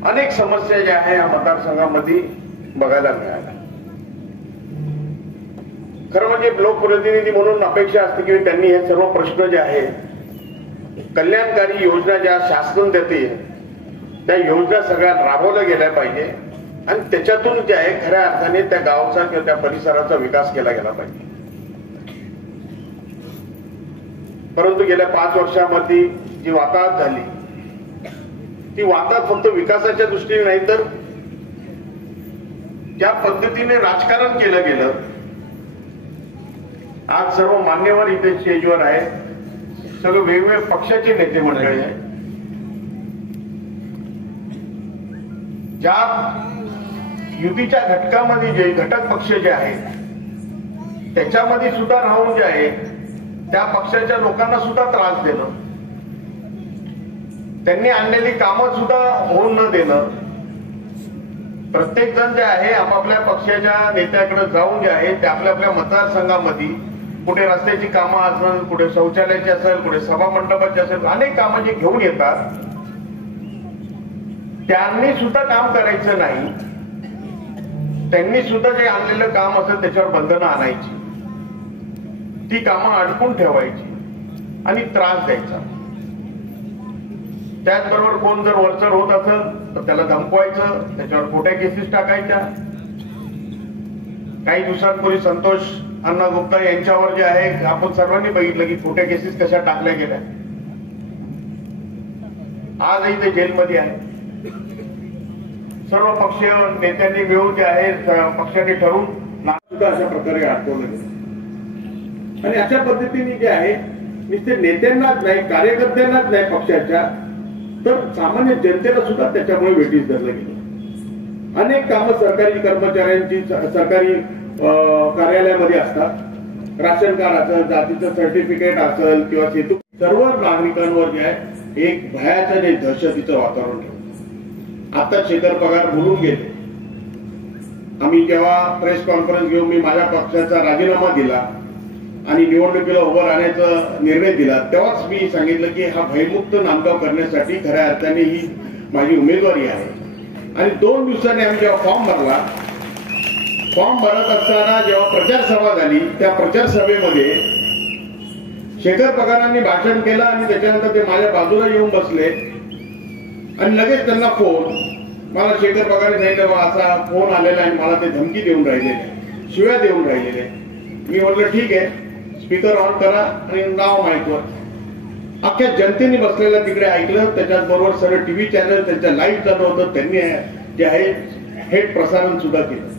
अनेक समस्या ज्या आहे या मतदारसंघामध्ये बघायला मिळाल्या. खरं म्हणजे लोकप्रतिनिधी म्हणून अपेक्षा असते की त्यांनी हे सर्व प्रश्न जे आहे, कल्याणकारी योजना ज्या शासन देते त्या योजना सगळ्या राबवल्या गेल्या पाहिजे आणि त्याच्यातून जे आहे खऱ्या अर्थाने त्या गावाचा किंवा त्या परिसराचा विकास केला गेला पाहिजे. परंतु गेल्या 5 वर्षामध्ये जी वाताहत झाली ती वाताहत फक्त विकासाच्या दृष्टीने नाही तर ज्या पद्धतीने राजकारण केलं गेलं. आज सर्व मान्यवर इथे स्टेजवर आहे, सगळे वेगवेगळ्या पक्षाचे नेते मंडळी आहे. ज्या युतीच्या घटकामध्ये जे घटक पक्ष जे आहेत त्याच्यामध्ये सुद्धा राहून जे आहे त्या पक्षाच्या लोकांना सुद्धा त्रास देणं, त्यांनी आणलेली कामं सुद्धा होऊन न देणं. प्रत्येक जण जे आहे आपापल्या पक्षाच्या नेत्याकडे जाऊन जे आहे ते आपल्या आपल्या मतदारसंघामध्ये कुठे रस्त्याची कामं असेल, कुठे शौचालयाची असेल, कुठे सभा मंडपाची असेल, अनेक कामं जे घेऊन येतात त्यांनी सुद्धा काम करायचं नाही. त्यांनी सुद्धा जे आणलेलं काम असेल त्याच्यावर बंधनं आणायची, ती कामं अडकून ठेवायची आणि त्रास द्यायचा. त्याचबरोबर कोण जर वरचढ होत असेल तर त्याला धमकवायचं, त्याच्यावर खोट्या केसेस टाकायच्या. काही दिवसांपूर्वी संतोष अण्णा गुप्ता यांच्यावर जे आहे आपण सर्वांनी बघितलं की खोट्या केसेस कशा टाकल्या गेल्या. आजही ते जेलमध्ये आहे. सर्व पक्षीय नेत्यांनी मिळून जे आहे पक्षाने ठरवून सुद्धा अशा प्रकारे अडकवलं गेलं आणि अशा पद्धतीने जे आहे नुसते नेत्यांनाच नाही कार्यकर्त्यांनाच नाही पक्षाच्या तर सामान्य जनतेला सुद्धा त्याच्यामुळे वेठीस धरलं गेलं। अनेक कामं सरकारी कर्मचाऱ्यांची सरकारी कार्यालयामध्ये असतात, राशन कार्ड असेल, जातीचं सर्टिफिकेट असेल किंवा सेतू, सर्व नागरिकांवर जे आहे एक भयाचं जे दहशतीचं वातावरण ठेवलं। आता शेखर पगार बोलून गेले, आम्ही जेव्हा प्रेस कॉन्फरन्स घेऊन मी माझ्या पक्षाचा राजीनामा दिला आणि निवडणुकीला उभं राहण्याचा निर्णय दिला तेव्हाच मी सांगितलं की हा भयमुक्त नांदगाव करण्यासाठी खऱ्या अर्थाने ही माझी उमेदवारी आहे। आणि 2 दिवसांनी आम्ही जेव्हा फॉर्म भरत असताना जेव्हा प्रचार सभा झाली त्या प्रचार सभेमध्ये शेखर पगारांनी भाषण केलं आणि त्याच्यानंतर ते माझ्या बाजूला येऊन बसले आणि लगेच त्यांना फोन, मला शेखर पगारांनी सांगितलं बा असा फोन आलेला आणि मला ते धमकी देऊन राहिलेले, शिव्या देऊन राहिलेले। मी म्हटलं ठीक आहे, स्पीकर ऑन करा आणि नाव माईकवर। अख्ख्या जनतेने बसलेल्या तिकडे ऐकलं, त्याच्याबरोबर सर्व टीव्ही चॅनल त्यांच्या लाईव्ह चालू होतं, त्यांनी जे आहे थेट प्रसारण सुद्धा केलं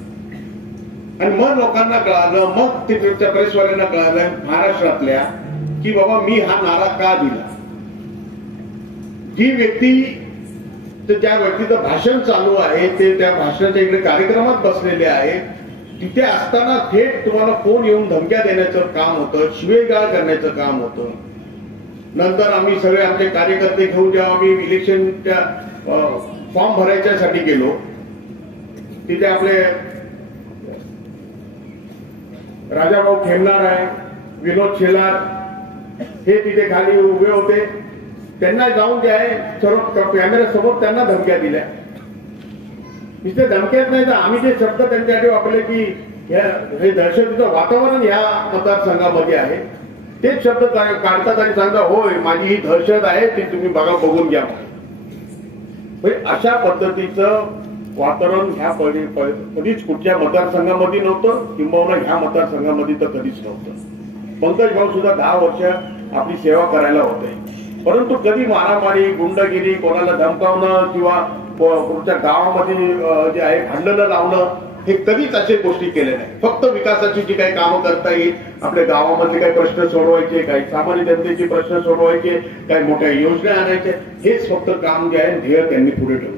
आणि मग लोकांना कळालं, मग तिकडच्या प्रेसवाल्यांना कळालं महाराष्ट्रातल्या की बाबा मी हा नारा का दिला। जी व्यक्ती ज्या व्यक्तीचं भाषण चालू आहे ते त्या भाषणाच्या इकडे कार्यक्रमात बसलेले आहे, तिथे असताना थेट तुम्हाला फोन येऊन धमक्या देण्याचं काम होतं, शिवेगाळ करण्याचं काम होतं। नंतर आम्ही सगळे आमचे कार्यकर्ते घेऊन जेव्हा आम्ही इलेक्शनच्या फॉर्म भरायच्यासाठी गेलो, तिथे आपले राजाभाऊ खेमनार आहे, विनोद शेलार हे तिथे खाली उभे होते, त्यांना जाऊन जे आहे सर्व कॅमेऱ्यासमोर त्यांना धमक्या दिल्या। तिथे धमक्यात नाही तर आम्ही जे शब्द त्यांच्यासाठी वापरले की हे दहशतीचं वातावरण ह्या मतदारसंघामध्ये आहे तेच शब्द काढतात आणि सांगता होय माझी ही दहशत आहे ती तुम्ही बघून घ्या। अशा पद्धतीचं वातावरण ह्या कधीच कुठच्या मतदारसंघामध्ये नव्हतं, किंबहुना ह्या मतदारसंघामध्ये तर कधीच नव्हतं। पंकज भाऊ सुद्धा 10 वर्ष आपली सेवा करायला होते, परंतु कधी मारामारी, गुंडगिरी, कोणाला धमकावणं किंवा पुढच्या गावामध्ये जे आहे भांडणं लावणं हे कधीच अशा गोष्टी केल्या नाही। फक्त विकासाची जी काही कामं करता येईल, आपल्या गावामधले काही प्रश्न सोडवायचे, काही सामान्य जनतेचे प्रश्न सोडवायचे, काही मोठ्या योजना आणायच्या, हेच फक्त काम जे आहे ध्येय त्यांनी पुढे ठेवलं।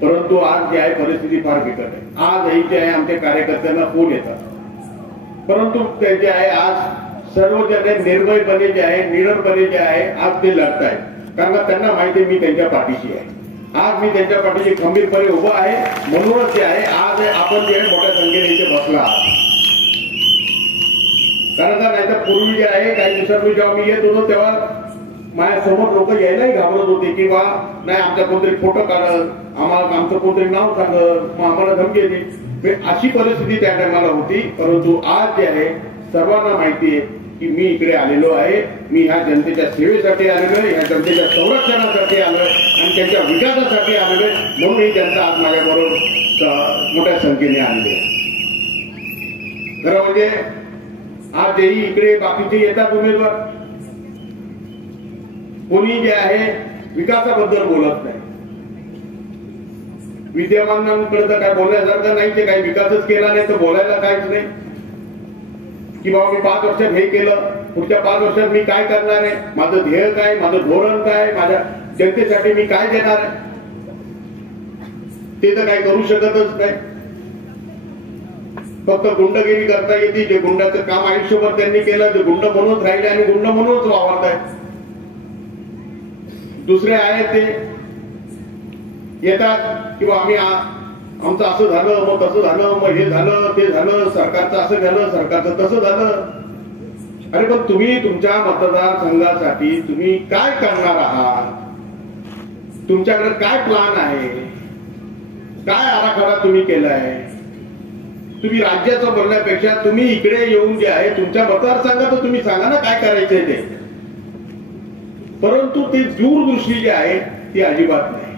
परंतु आज जे आहे परिस्थिती फार बिकट आहे। आजही जे आहे आमच्या कार्यकर्त्यांना फोन येतात, परंतु ते जे आहे आज सर्व जण निर्भयपणे जे आहे, निडरपणे जे आहे आज ते लढतायत, कारण का त्यांना माहिती आहे मी त्यांच्या पाठीशी आहे। आज मी त्यांच्या पाठीशी खंबीरपणे उभा आहे, म्हणूनच जे आहे आज आपण जे आहे मोठ्या संख्येने इथे बसला आहात। कारण का नाहीतर पूर्वी जे आहे काही दिवसांपूर्वी जेव्हा मी येत होतो तेव्हा माझ्यासमोर लोक यायलाही घाबरत होते की बा नाही आमचा कोणतरी फोटो काढल, आम्हाला आमचं कोणतरी नाव सांगल, मग आम्हाला धमकी येते, अशी परिस्थिती त्या टायमाला होती। परंतु आज जे आहे सर्वांना माहिती आहे की मी इकडे आलेलो आहे, मी ह्या जनतेच्या सेवेसाठी आलेलो आहे, ह्या जनतेच्या संरक्षणासाठी आलोय आणि त्यांच्या विकासासाठी आलेलो आहे, म्हणून ही जनता आज माझ्याबरोबर मोठ्या संख्येने आलेली आहे। खरं म्हणजे आज जेही इकडे बाकीचे येतात उमेदवार, कोणी जे आहे विकासाबद्दल बोलत नाही, विद्यमानांकडे तर काय बोलण्यासारखं नाही, ते काही विकासच केला नाही तर बोलायला काहीच नाही की बाबा मी 5 वर्षात हे केलं, पुढच्या 5 वर्षात मी काय करणार आहे, माझं ध्येय काय, माझं धोरण काय, माझ्या जनतेसाठी मी काय देणार आहे, ते तर काही करू शकतच नाही। फक्त गुंडगिरी करता येते, जे गुंडाचं काम आयुष्यभर त्यांनी केलं, ते गुंड म्हणूनच राहिले आणि गुंड म्हणूनच वावरतायत। दुसरे आहेत ते येतात किंवा आम्ही आमचं असं झालं, मग तसं झालं, मग हे झालं, ते झालं, सरकारचं असं झालं, सरकारचं तसं झालं। अरे पण तुम्ही तुमच्या मतदारसंघासाठी तुम्ही काय करणार आहात, तुमच्याकडे काय प्लॅन आहे, काय आराखडा तुम्ही केलाय? तुम्ही राज्याचं बोलण्यापेक्षा तुम्ही इकडे येऊन जे आहे तुमच्या मतदारसंघात तुम्ही सांगा ना काय करायचंय ते, परंतु ती दूरदृष्टी जी आहे ती अजिबात नाही।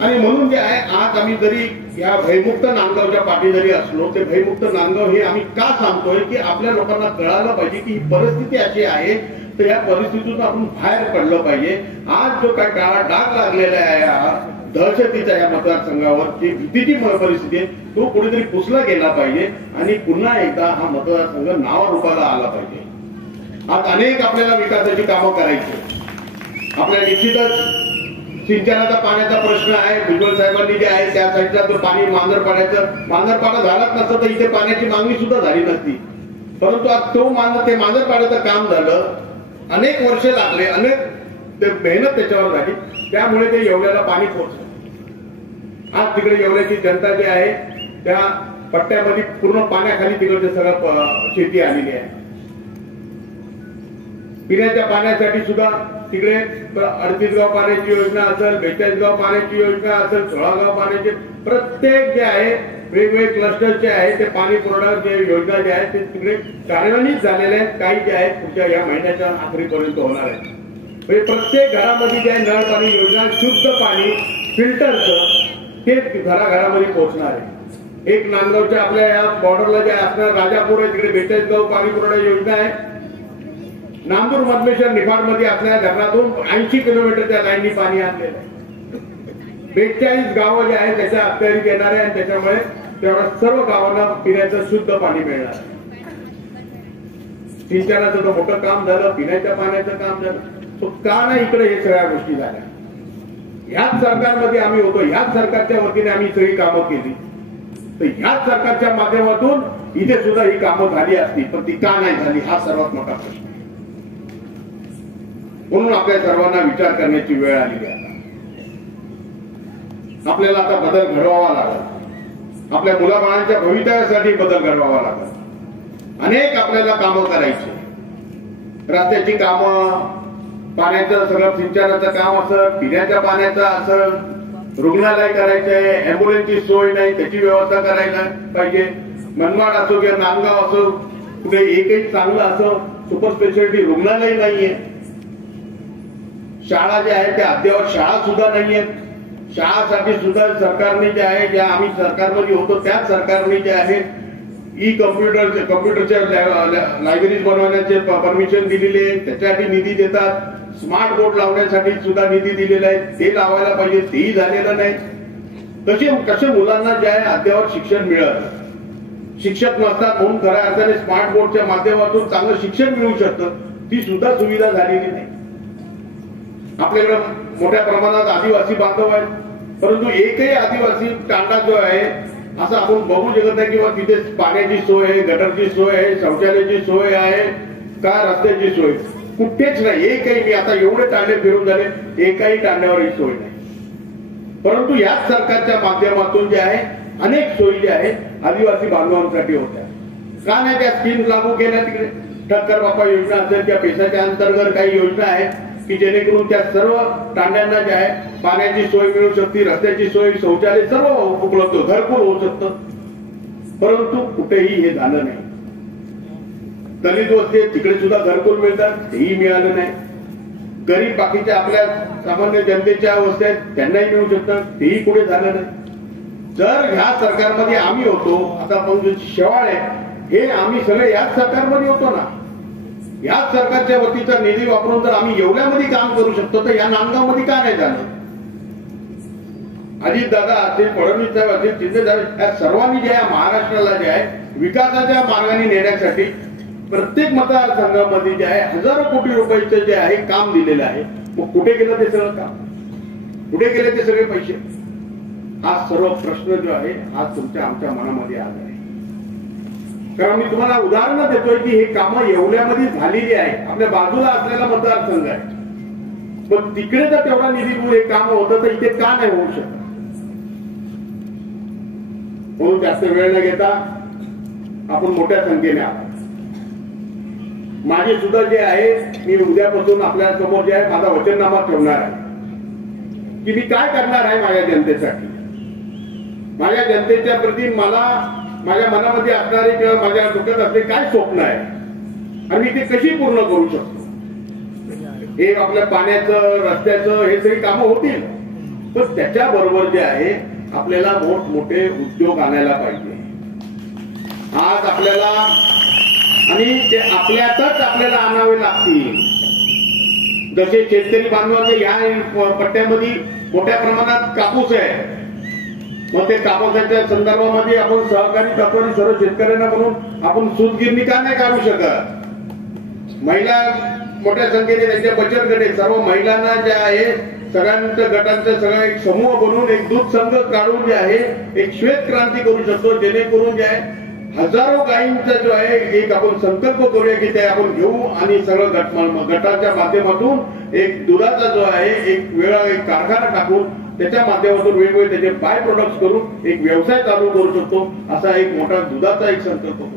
आणि म्हणून जे आहे आज आम्ही जरी या भयमुक्त नांदगावच्या पाठी जरी असलो ते भयमुक्त नांदगाव हे आम्ही का सांगतोय की आपल्या लोकांना कळायला पाहिजे की ही परिस्थिती अशी आहे, तर या परिस्थितीतून आपण बाहेर पडलं पाहिजे. आज जो काय काळा डाग लागलेला आहे हा दहशतीचा या मतदारसंघावर जी भीतीची परिस्थिती आहे तो कुठेतरी पुसला गेला पाहिजे आणि पुन्हा एकदा हा मतदारसंघ नावारूपाला आला पाहिजे. आज अनेक आपल्याला विकासाची कामं करायची. आपल्या निश्चितच सिंचनाचा पाण्याचा प्रश्न आहे. भुजबळ साहेबांनी जे आहे त्या साईडला तो पाणी मांजरपाडा झालाच नसतं तर इथे पाण्याची मागणी सुद्धा झाली नसती. परंतु आज तो मांजरपाड्याचं काम झालं. अनेक वर्ष लागले, अनेक मेहनत त्याच्यावर झाली, त्यामुळे ते येवल्याला पाणी पोहोचलं. आज तिकडे येवल्याची जनता जी आहे त्या पट्ट्यामध्ये पूर्ण पाण्याखाली तिकडचे सगळं शेती आलेली आहे. पिण्याच्या पाण्यासाठी सुद्धा तिकडे 38 गाव पाण्याची योजना असेल, 42 गाव पाण्याची योजना असेल, 16 गाव पाण्याचे प्रत्येक जे आहे वेगवेगळे क्लस्टर जे आहे ते पाणी पुरवठा जे योजना जे आहे ते तिकडे कार्यान्वित झालेल्या आहेत. काही जे आहेत पुढच्या या महिन्याच्या अखेरीपर्यंत होणार आहे. म्हणजे प्रत्येक घरामध्ये जे आहे नळ पाणी योजना, शुद्ध पाणी फिल्टरचं ते घराघरामध्ये पोहोचणार आहे. एक नांदगावच्या आपल्या या बॉर्डरला जे असणार राजापूर आहे तिकडे 42 गाव पाणी पुरवठा योजना आहे. नांदूर मधमेश्वर निफाड मध्ये असणाऱ्या धरणातून 80 किलोमीटरच्या लाईननी पाणी आणलेलं आहे. 42 गावं जे आहेत त्याच्या अखत्यारीत येणार आहे आणि त्याच्यामुळे तेवढ्या सर्व गावांना पिण्याचं शुद्ध पाणी मिळणार आहे. सिंचनाचं तर मोठं काम झालं, पिण्याच्या पाण्याचं काम झालं, तो का नाही इकडे हे सगळ्या गोष्टी झाल्या. ह्याच सरकारमध्ये आम्ही होतो, ह्याच सरकारच्या वतीने आम्ही सगळी कामं केली, तर ह्याच सरकारच्या माध्यमातून इथे सुद्धा ही कामं झाली असती, पण ती का नाही झाली हा सर्वात मोठा प्रश्न. म्हणून आपल्या सर्वांना विचार करण्याची वेळ आलेली आहे. आपल्याला आता बदल घडवावा लागेल. आपल्या मुलाबाळांच्या भवितव्यासाठी बदल घडवावा लागेल. अनेक आपल्याला कामं करायची, रस्त्याची कामं, पाण्याचं सगळं सिंचनाचं काम असं, पिण्याच्या पाण्याचं असं, रुग्णालय करायचंय, अँब्युलन्सची सोय नाही त्याची व्यवस्था करायला पाहिजे. मनमाड असो किंवा नांदगाव असो कुठे एकही चांगलं असं सुपर स्पेशालिटी रुग्णालय नाहीये. शाळा ज्या आहेत त्या अद्यावत शाळा सुद्धा नाहीयेत. शाळासाठी सुद्धा सरकारने जे आहे, ज्या आम्ही सरकारमध्ये होतो त्याच सरकारने जे आहे कम्प्युटरच्या लायब्ररीज बनवण्याचे परमिशन दिलेले, त्याच्यासाठी निधी देतात. स्मार्ट बोर्ड लावण्यासाठी सुद्धा निधी दिलेला आहे, ते लावायला पाहिजे, तेही झालेलं नाही. कसे मुलांना जे आहे अद्यावत शिक्षण मिळत, शिक्षक नसतात म्हणून खऱ्या अर्थाने स्मार्ट बोर्डच्या माध्यमातून चांगलं शिक्षण मिळू शकतं, ती सुद्धा सुविधा झालेली नाही. आपल्याकडे मोठ्या प्रमाणात आदिवासी बांधव आहेत, परंतु एकही आदिवासी तांडा जो आहे असं आपण बघू शकत नाही किंवा तिथे पाण्याची सोय आहे, गटरची सोय आहे, शौचालयाची सोय आहे का रस्त्याची सोय, कुठेच नाही. एकही, मी आता एवढे तांडे फिरून झाले, एकाही तांड्यावर ही सोय नाही. परंतु याच सरकारच्या माध्यमातून जे आहे अनेक सोयी ज्या आहेत आदिवासी बांधवांसाठी होत्या. का नाही त्या स्कीम लागू केल्या तिकडे? ठक्कर बापा योजना असेल त्या पेशाच्या अंतर्गत काही योजना आहेत की जेणेकरून त्या सर्व तांड्यांना जे आहे पाण्याची सोय मिळू शकते, रस्त्याची सोय, शौचालय सर्व उपलब्ध, घरकुल होऊ शकतं. परंतु कुठेही हे झालं नाही. दलित वस्ती तिकडे सुद्धा घरकुल मिळतात, तेही मिळालं नाही. गरीब बाकीच्या आपल्या सामान्य जनतेच्या वस्त्या आहेत त्यांनाही मिळू शकतात, तेही पुढे झालं नाही. जर ह्या सरकारमध्ये आम्ही होतो, आता आपण शेवाळे हे आम्ही सगळे याच सरकारमध्ये होतो ना, याच सरकारच्या वतीचा निधी वापरून जर आम्ही येवल्यामध्ये काम करू शकतो तर या नांदगावमध्ये का नाही झालं? अजित दादा असतील, फडणवीस साहेब असतील, शिंदे साहेब, या सर्वांनी जे आहे महाराष्ट्राला जे आहे विकासाच्या मार्गाने नेण्यासाठी प्रत्येक मतदारसंघामध्ये जे आहे हजारो कोटी रुपयाचं जे आहे काम दिलेलं आहे. मग कुठे गेलं ते सगळं काम? कुठे गेले ते सगळे पैसे? हा सर्व प्रश्न जो आहे आज तुमच्या आमच्या मनामध्ये आला आहे. कारण मी तुम्हाला उदाहरणं देतोय की हे कामं येवल्यामध्ये झालेली आहे. आपल्या बाजूला असलेला मतदारसंघ आहे, पण तिकडे जर तेवढा निधी हे काम होतं तर इथे का नाही होऊ शकत? म्हणून जास्त वेळ न घेता आपण मोठ्या संख्येने आहोत. माझे सुद्धा जे आहे मी उद्यापासून आपल्या समोर जे आहे माझा वचननामा ठेवणार आहे की मी काय करणार आहे माझ्या जनतेसाठी. माझ्या जनतेच्या प्रती मला माझ्या मनामध्ये असणारे किंवा माझ्या डोक्यात असले काय स्वप्न आहे आणि मी ते कशी पूर्ण करू शकतो. हे आपल्या पाण्याचं, रस्त्याचं हे सगळी कामं होतील, पण त्याच्याबरोबर जे आहे आपल्याला मोठमोठे उद्योग आणायला पाहिजे. आज आपल्याला आणि ते आपल्यातच आपल्याला आणावे लागतील. जसे शेतकरी बांधवांचे या पट्ट्यामध्ये मोठ्या प्रमाणात कापूस आहे, मग ते कापसाच्या संदर्भामध्ये आपण सहकारी तत्वाने सर्व शेतकऱ्यांना म्हणून आपण सूतगिरणी का नाही काढू शकत? महिला मोठ्या संख्येने त्यांच्या बचत गट सर्व महिलांना जे आहे सगळ्यांच्या गटांचा सगळा एक समूह बनवून एक दूध संघ काढून जे आहे एक श्वेत क्रांती करू शकतो, जेणेकरून जे आहे हजारो गायींचा जो आहे एक आपण संकल्प करूया की ते आपण घेऊ आणि सगळं गटाच्या माध्यमातून एक दुधाचा जो आहे एक वेगळा एक कारखाना टाकून त्याच्या माध्यमातून वेगवेगळे त्याचे बाय प्रोडक्ट्स करून एक व्यवसाय चालू करू शकतो. असा एक मोठा दुधाचा एक संकल्प करूया.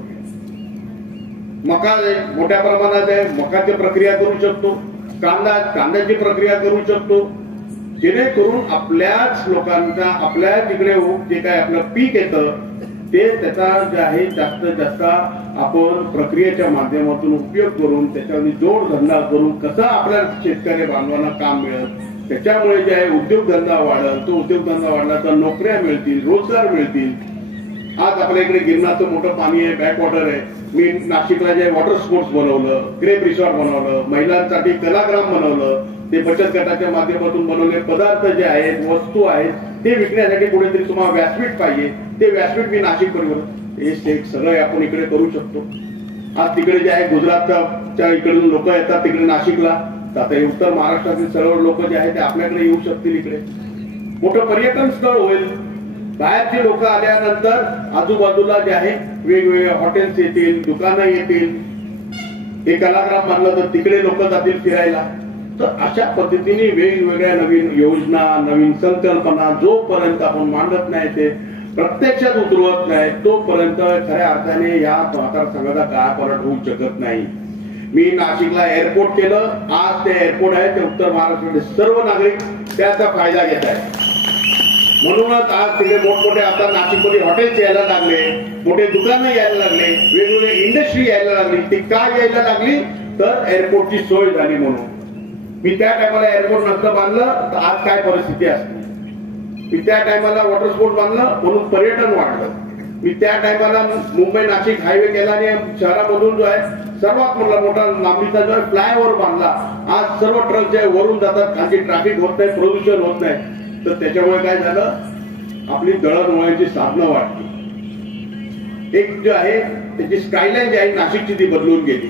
मका मोठ्या प्रमाणात आहे, मकाची प्रक्रिया करू शकतो, कांद्याची प्रक्रिया करू शकतो, जेणेकरून आपल्याच लोकांचा आपल्या तिकडे जे काय आपलं पीक येतं ते त्याचा जे आहे जास्तीत जास्त आपण प्रक्रियेच्या माध्यमातून उपयोग करून त्याच्यामध्ये जोडधंदा करून कसा आपल्या शेतकरी बांधवांना काम मिळेल, त्याच्यामुळे जे आहे उद्योगधंदा वाढेल, तो उद्योगधंदा वाढला तर नोकऱ्या मिळतील, रोजगार मिळतील. आज आपल्या इकडे गिरणाचं मोठं पाणी आहे, बॅकवॉटर आहे. मी नाशिकला जे वॉटर स्पोर्ट्स बनवलं, ग्रेप रिसॉर्ट बनवलं, महिलांसाठी कलाग्राम बनवलं, ते बचत गटाच्या माध्यमातून बनवले पदार्थ जे आहेत वस्तू आहेत ते विकण्यासाठी कुठेतरी तुम्हाला व्यासपीठ पाहिजे, ते व्यासपीठ मी नाशिक बरोबर हे सगळं आपण इकडे करू शकतो. आज तिकडे जे आहे गुजरातच्या इकडून लोक येतात तिकडे नाशिकला, आता हे उत्तर महाराष्ट्रातील सर्व लोक जे आहेत ते आपल्याकडे येऊ शकतील. इकडे मोठं पर्यटन स्थळ होईल. बाहेरचे लोक आल्यानंतर आजूबाजूला जे आहे वेगवेगळे हॉटेल्स येतील, दुकानं येतील. हे कलाग्राम मानलं तर तिकडे लोक जातील फिरायला. तर अशा पद्धतीने वेगवेगळ्या नवीन योजना, नवीन संकल्पना जोपर्यंत आपण मांडत नाही ते प्रत्यक्षात उतरवत नाही तोपर्यंत खऱ्या अर्थाने या मतदारसंघाचा कायापालट होऊ शकत नाही. मी नाशिकला एअरपोर्ट केलं, आज ते एअरपोर्ट आहे ते उत्तर महाराष्ट्रातील सर्व नागरिक त्याचा फायदा घेत आहेत. म्हणूनच आज तिथे मोठमोठे आता नाशिकमध्ये हॉटेल्स यायला लागले, मोठे दुकानं यायला लागले, वेगवेगळे इंडस्ट्री यायला लागली. ती का यायला लागली तर एअरपोर्टची सोय झाली म्हणून. मी त्या टायमाला एअरपोर्ट नसतं बांधलं तर आज काय परिस्थिती असते. मी त्या टायमाला वॉटर स्पोर्ट बांधलं म्हणून पर्यटन वाढलं. मी त्या टायमाला मुंबई नाशिक हायवे केला आणि शहरामधून जो आहे सर्वात मोठा लांबीचा जो आहे फ्लायओव्हर बांधला. आज सर्व ट्रक जे वरून जातात, खाली ट्रॅफिक होत नाही, प्रदूषण होत नाही. तर त्याच्यामुळे काय झालं, आपली दळणवळणाची साधनं वाढली. एक जे आहे त्याची स्कायलाईन जी आहे नाशिकची ती बदलून गेली.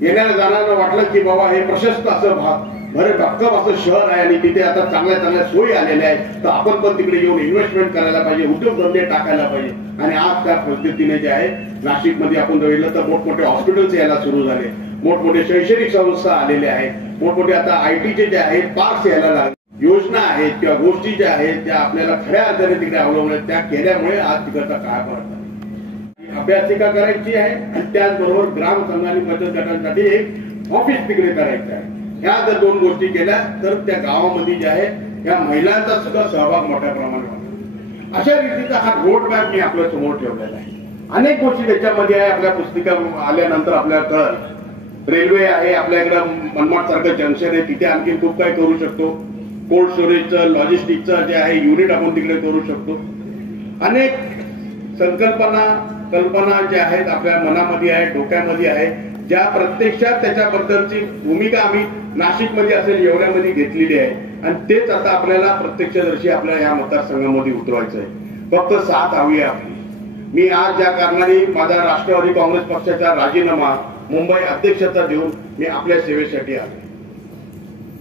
येणाऱ्या जाणाऱ्यांना वाटलं की बाबा हे प्रशस्त असं भरे भक्कम असं शहर आहे आणि तिथे आता चांगल्या चांगल्या सोयी आलेल्या आहेत, तर आपण पण तिकडे येऊन इन्व्हेस्टमेंट करायला पाहिजे, उद्योगधंदे टाकायला पाहिजे. आणि आज त्या पद्धतीने जे आहे नाशिकमध्ये आपण बघितलं तर मोठमोठे हॉस्पिटल्स यायला सुरू झाले, मोठमोठे शैक्षणिक संस्था आलेल्या आहेत, मोठमोठे आता आयटीचे जे आहेत पार्क्स यायला लागले. योजना आहेत किंवा गोष्टी ज्या आहेत त्या आपल्याला खऱ्या अर्थाने तिकडे अवलंबून त्या केल्यामुळे आज तिकडचा काळ पडतात. अभ्यासिका करायची आहे आणि त्याचबरोबर ग्राम संघ आणि बचत गटांसाठी एक ऑफिस तिकडे करायचं आहे. ह्या जर दोन गोष्टी केल्या तर त्या गावामध्ये जे आहे त्या महिलांचा सुद्धा सहभाग मोठ्या प्रमाणात होतो. अशा रीतीचा हा रोड मॅप मी आपल्या समोर ठेवलेला आहे. अनेक गोष्टी त्याच्यामध्ये आहे. आपल्या पुस्तिका आल्यानंतर आपल्याला कळत. रेल्वे आहे, आपल्याकडं मनमाड सारखं जंक्शन आहे, तिथे आणखी खूप काही करू शकतो. कोल्ड स्टोरेजचं, लॉजिस्टिकचं जे आहे युनिट आपण तिकडे करू शकतो. अनेक कल्पना ज्या आहेत आपल्या मनामध्ये आहे, डोक्यामध्ये आहे, ज्या प्रत्यक्षात त्याच्याबद्दलची भूमिका आम्ही नाशिकमध्ये असेल एवढ्यामध्ये घेतलेली आहे आणि तेच आता आपल्याला प्रत्यक्षदर्शी आपल्या या मतदारसंघामध्ये उतरवायचं आहे. फक्त साथ हवी आहे आपली. मी आज ज्या कारणाने माझा राष्ट्रवादी काँग्रेस पक्षाचा राजीनामा मुंबई अध्यक्षाचा देऊन मी आपल्या सेवेसाठी आलो.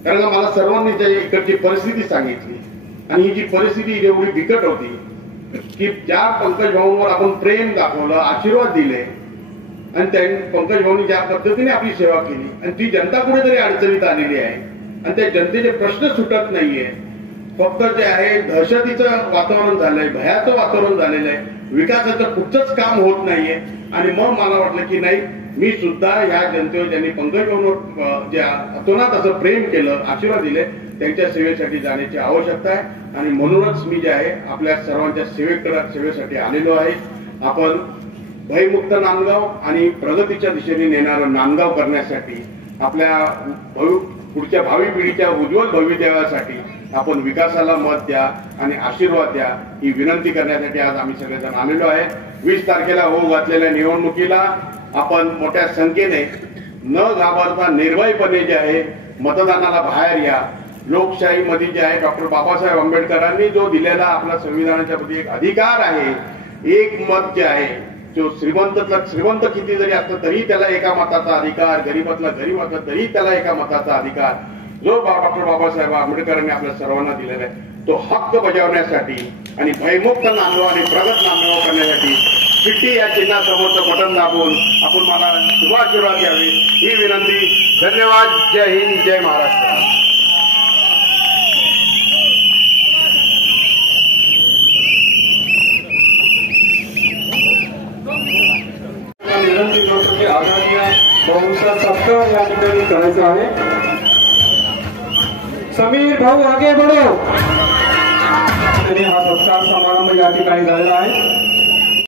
कारण मला सर्वांनी इकडची परिस्थिती सांगितली आणि ही जी परिस्थिती एवढी बिकट होती की ज्या पंकज भाऊंवर आपण प्रेम दाखवलं, आशीर्वाद दिले आणि त्यांनी पंकज भाऊंनी ज्या पद्धतीने आपली सेवा केली आणि ती जनता कुठेतरी अडचणीत आलेली आहे आणि त्या जनतेचे प्रश्न सुटत नाहीये. फक्त जे आहे दहशतीचं वातावरण झालंय, भयाचं वातावरण झालेलं आहे, विकासाचं कुठचंच काम होत नाहीये. आणि मग मला वाटलं की नाही, मी सुद्धा या जनतेवर ज्यांनी पंकज भाऊंवर जे अतोनात असं प्रेम केलं, आशीर्वाद दिले, त्यांच्या सेवेसाठी जाण्याची आवश्यकता आहे. आणि म्हणूनच मी जे आहे आपल्या सर्वांच्या सेवेसाठी आलेलो आहे. आपण भयमुक्त नांदगाव आणि प्रगतीच्या दिशेने नेणारं नांदगाव करण्यासाठी, आपल्या पुढच्या भावी पिढीच्या उज्ज्वल भवितव्यासाठी आपण विकासाला मत द्या आणि आशीर्वाद द्या ही विनंती करण्यासाठी आज आम्ही सगळेजण आलेलो आहे. 20 तारखेला होऊ घातलेल्या निवडणुकीला आपण मोठ्या संख्येने न घाबरता निर्भयपणे जे आहे मतदानाला बाहेर या. लोकशाहीमध्ये जे आहे डॉक्टर बाबासाहेब आंबेडकरांनी जो दिलेला आपला संविधानाच्या प्रती एक अधिकार आहे, एक मत जे आहे, जो श्रीमंत किती जरी असलं तरी त्याला एका मताचा अधिकार, गरीबातला गरीब असला तरी त्याला एका मताचा अधिकार जो डॉक्टर बाबासाहेब आंबेडकरांनी आपल्या सर्वांना दिलेला आहे, तो हक्क बजावण्यासाठी आणि भयमुक्त नांदवा आणि प्रगत नांदवा करण्यासाठी चिठ्ठी या चिन्हासमोरचं बटन दाबून आपण मला शुभाशीर्वाद द्यावे ही विनंती. धन्यवाद. जय हिंद, जय महाराष्ट्र. विनंती करतो की आदरणीय भाऊंचा सत्कार या ठिकाणी करायचा आहे. समीर भाऊ आगे बढो. हा सत्कार समारंभ या ठिकाणी झालेला आहे.